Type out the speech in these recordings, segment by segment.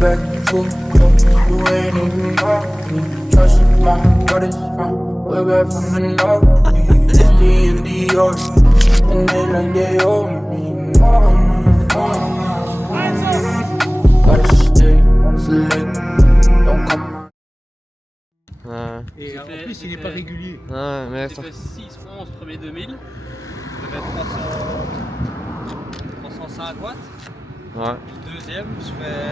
Back to you ain't even know me. Trust my brothers from way back from the north. It's the end of the ocean, and they like they owe me. Gotta stay slick, don't come. Et en plus, il n'est pas régulier. Ouais, mais J'ai ça... fait 6-11 premier 2000. Je fais 305 watts. Ouais. Le deuxième, je fais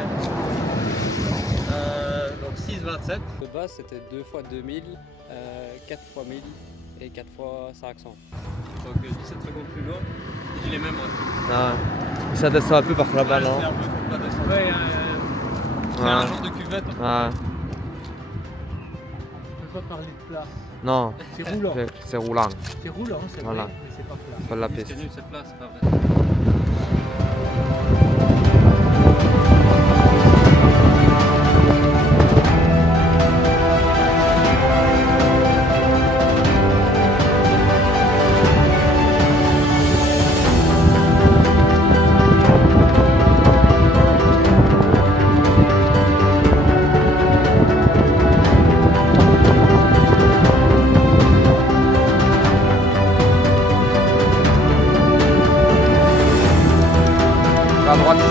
donc 6,27. Le bas, c'était 2 fois 2000, 4 fois 1000 et 4 fois 500. Donc 17 secondes plus loin. Et j'ai les mêmes watts. Ouais. Ça descend un peu par là-bas, non? C'est un peu, faut pas descendre. Ouais, c'est un genre de cuvette. Ouais. On ne peut pas parler de plat. Non. C'est roulant. C'est roulant. C'est roulant, c'est Voilà. vrai, mais c'est pas plat. C'est pas de la C'est piste. nul cette place, c'est pas vrai. À droite ici.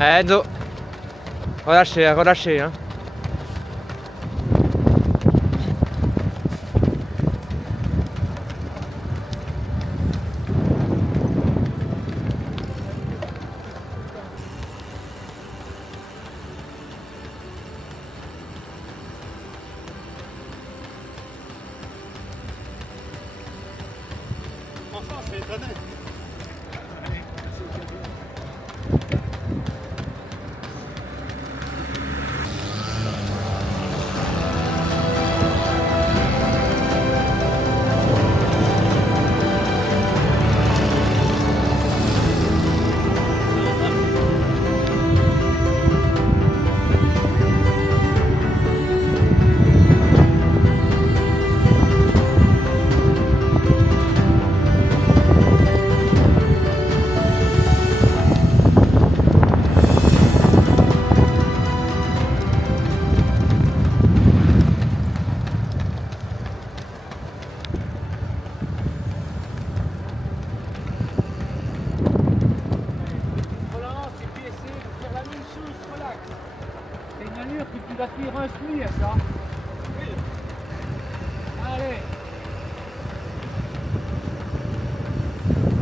Enzo, relâchez, relâchez, hein. Franchement, je suis étonné. Tu vas finir un SMI, ça. Oui. Allez.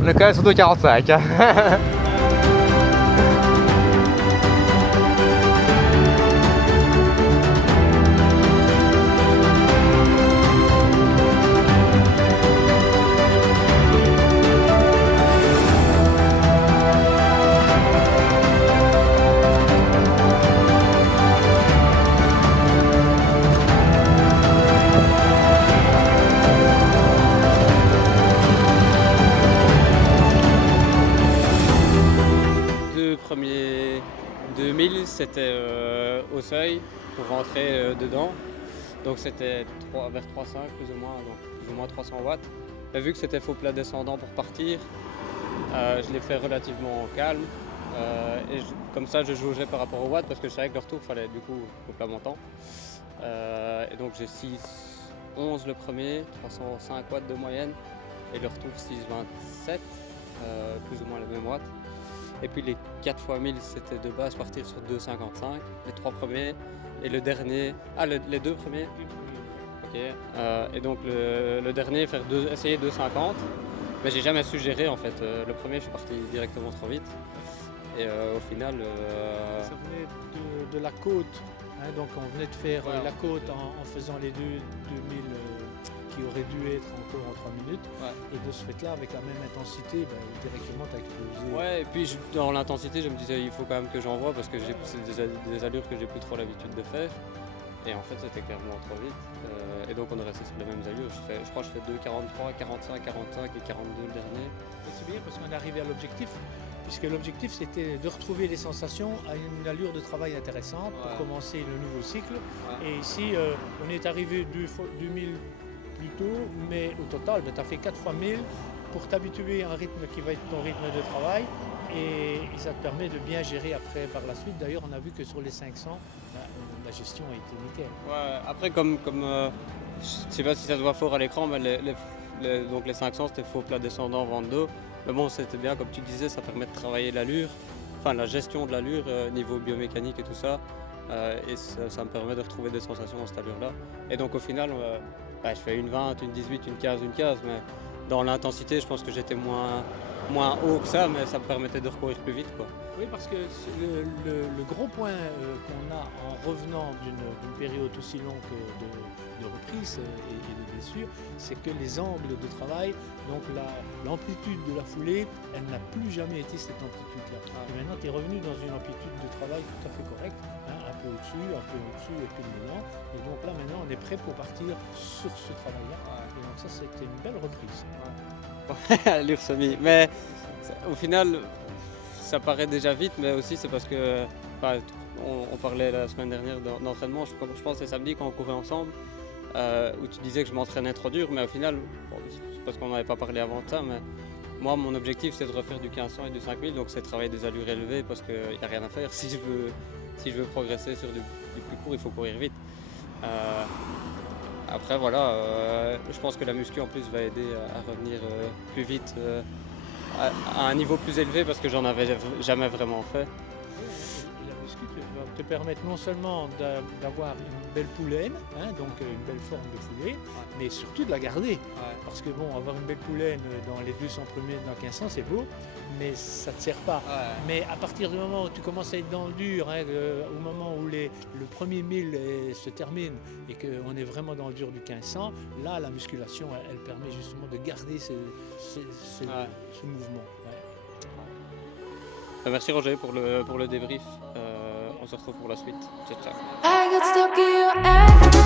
On est quand même sur 2,45. Hein. Premier 2000, c'était au seuil pour rentrer dedans. Donc c'était vers 3,5 plus ou moins, donc plus ou moins 300 watts. Mais vu que c'était faux plat descendant pour partir, je l'ai fait relativement calme. Et comme ça, je jaugeais par rapport aux watts parce que je savais que le retour, il fallait du coup faux plat montant. Et donc j'ai 6,11 le premier, 305 watts de moyenne. et le retour 6,27, plus ou moins la même watts. Et puis les 4 x 1000 c'était de base partir sur 2,55, les 3 premiers et le dernier, les 2 premiers. Ok. Et donc le dernier essayer 2,50, mais j'ai jamais su gérer en fait. Le premier je suis parti directement trop vite et au final. Ça venait de la côte, hein, donc on venait de faire Ouais, la côte en faisant les 2000 qui auraient dû être encore en 3 minutes. Ouais. Et de ce fait-là, avec la même intensité, directement tu as explosé. Ouais, et puis dans l'intensité, je me disais il faut quand même que j'envoie parce que c'est des allures que j'ai plus trop l'habitude de faire. Et en fait, c'était clairement trop vite. Et donc, on est resté sur les mêmes allures. Je crois que je fais 2,43, 45, 45 et 42 le dernier. C'est bien parce qu'on est arrivé à l'objectif, puisque l'objectif c'était de retrouver les sensations à une allure de travail intéressante pour Ouais. commencer le nouveau cycle. Ouais. Et ici, on est arrivé 2000 plus tôt, mais au total, tu as fait 4 x 1000 pour t'habituer à un rythme qui va être ton rythme de travail. Et ça te permet de bien gérer après par la suite. D'ailleurs, on a vu que sur les 500, la gestion a été nickel. Ouais, après, comme je sais pas si ça se voit fort à l'écran, mais donc les 500 c'était faux plat descendant, vent de dos. Mais bon, c'était bien, comme tu disais, ça permet de travailler l'allure, enfin la gestion de l'allure, niveau biomécanique et tout ça. Et ça me permet de retrouver des sensations dans cette allure-là. Et donc au final, je fais une 20, une 18, une 15, mais dans l'intensité, je pense que j'étais moins haut que ça, mais ça me permettait de recourir plus vite, quoi. Oui, parce que le gros point qu'on a en revenant d'une période aussi longue de reprise et de blessure, c'est que les angles de travail, donc l'amplitude de la foulée, elle n'a plus jamais été cette amplitude-là. Et maintenant, tu es revenu dans une amplitude de travail tout à fait correcte, hein, un peu au-dessus et puis dedans. Et donc là, maintenant, on est prêt pour partir sur ce travail-là. Et donc ça, c'était une belle reprise. Allure semi. Mais au final, ça paraît déjà vite, mais aussi c'est parce que on parlait la semaine dernière d'entraînement, je pense que c'est samedi quand on courait ensemble, où tu disais que je m'entraînais trop dur, mais au final, c'est parce qu'on n'avait pas parlé avant de ça, mais moi mon objectif c'est de refaire du 1500 et du 5000, donc c'est de travailler des allures élevées parce qu'il n'y a rien à faire. Si je veux progresser sur du plus court, il faut courir vite. Après voilà, je pense que la muscu en plus va aider à revenir plus vite à un niveau plus élevé parce que j'en avais jamais vraiment fait. Et la muscu va te permettre non seulement d'avoir une belle poulaine, hein, donc une belle forme de foulée, mais surtout de la garder. Parce que bon, avoir une belle poulaine dans les 200 premiers, dans 1500, c'est beau, mais ça ne te sert pas. Mais à partir du moment où tu commences à être dans le dur, hein, au moment où le premier 1000 se termine et qu'on est vraiment dans le dur du 1500, là, la musculation, elle permet justement de garder ce mouvement. Merci Roger pour le débrief. On se retrouve pour la suite. Ciao, ciao. I got stuck in your ass.